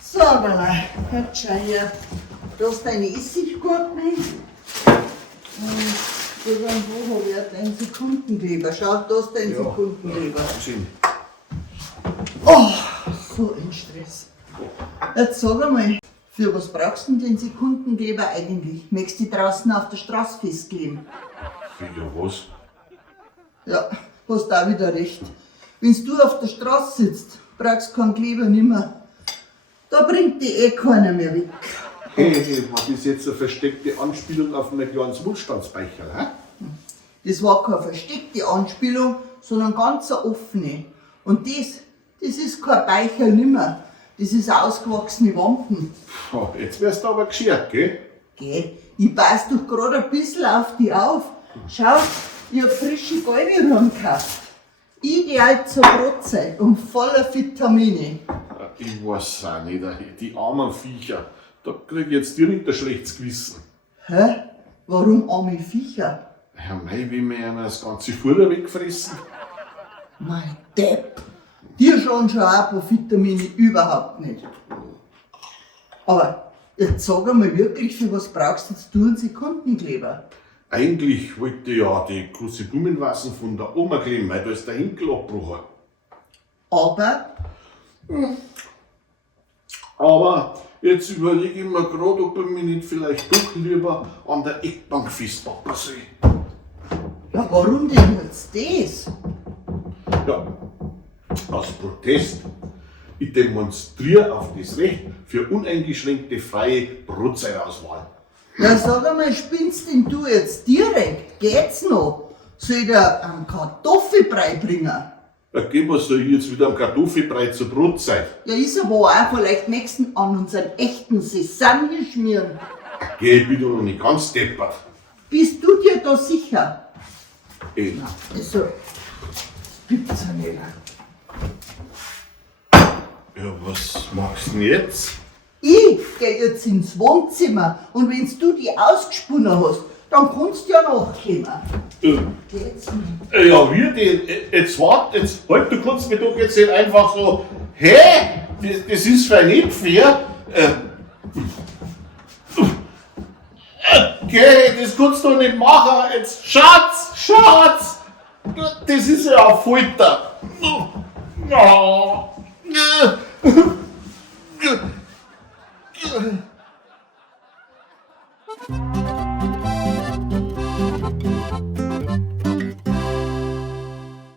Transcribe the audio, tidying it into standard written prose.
So, Aberlei, hört schon hier. Du hast deine Essiggurken. Und irgendwo habe ich auch deinen Sekundenkleber. Schau, da hast deinen Sekundenkleber. Schön. Oh, so ein Stress. Jetzt sag einmal, für was brauchst du denn den Sekundenkleber eigentlich? Möchtest du dich draußen auf der Straße festkleben? Ja, was? Ja, hast auch wieder recht. Wenn du auf der Straße sitzt, brauchst du keinen Kleber nimmer. Da bringt die eh keiner mehr weg. Hey, was ist jetzt eine versteckte Anspielung auf mein kleines Wohlstandsbeicherl, hä? Das war keine versteckte Anspielung, sondern ganz eine offene. Und das ist kein Beicherl nimmer. Das ist ausgewachsene Wampen. Oh, jetzt wärst du aber geschert, gell? Geh, ich pass doch gerade ein bisschen auf die auf. Schau, ich hab frische Galbium gekauft. Ideal zur Brotzeit und voller Vitamine. Ich weiß auch nicht, die armen Viecher. Da krieg ich jetzt direkt ein schlechtes Gewissen. Hä? Warum arme Viecher? Ja, mei, wie mir einer das ganze Futter wegfressen. Mein Depp. Dir schauen schon auch ein paar Vitamine überhaupt nicht. Aber jetzt sag einmal wirklich, für was brauchst jetzt du einen Sekundenkleber? Eigentlich wollte ich ja die große Blumenvasen von der Oma kleben, weil da ist der Henkel abgebrochen. Aber jetzt überlege ich mir gerade, ob ich mich nicht vielleicht doch lieber an der Eckbank festpacken soll. Ja, warum denn jetzt das? Ja, aus Protest. Ich demonstriere auf das Recht für uneingeschränkte freie Brotzeitauswahl. Ja, sag einmal, spinnst denn du jetzt direkt? Geht's noch? Soll ich dir einen Kartoffelbrei bringen? Ja, gehen wir so jetzt wieder am Kartoffelbrei zur Brotzeit. Ja, ist aber auch vielleicht nächsten an unseren echten Sesam geschmieren. Geh, ich bin doch noch nicht ganz deppert. Bist du dir da sicher? Also, Also, gibt's ja nicht. ja, was machst du denn jetzt? Ich geh jetzt ins Wohnzimmer und wenn du die ausgesponnen hast, dann kannst du ja nachkommen. Geht's nicht? Ja, wie denn? Jetzt wart, jetzt halt, du kannst mir doch jetzt nicht einfach so, hä? Das ist für nicht fair. Okay, das kannst du doch nicht machen. Jetzt, Schatz! Das ist ja eine Folter.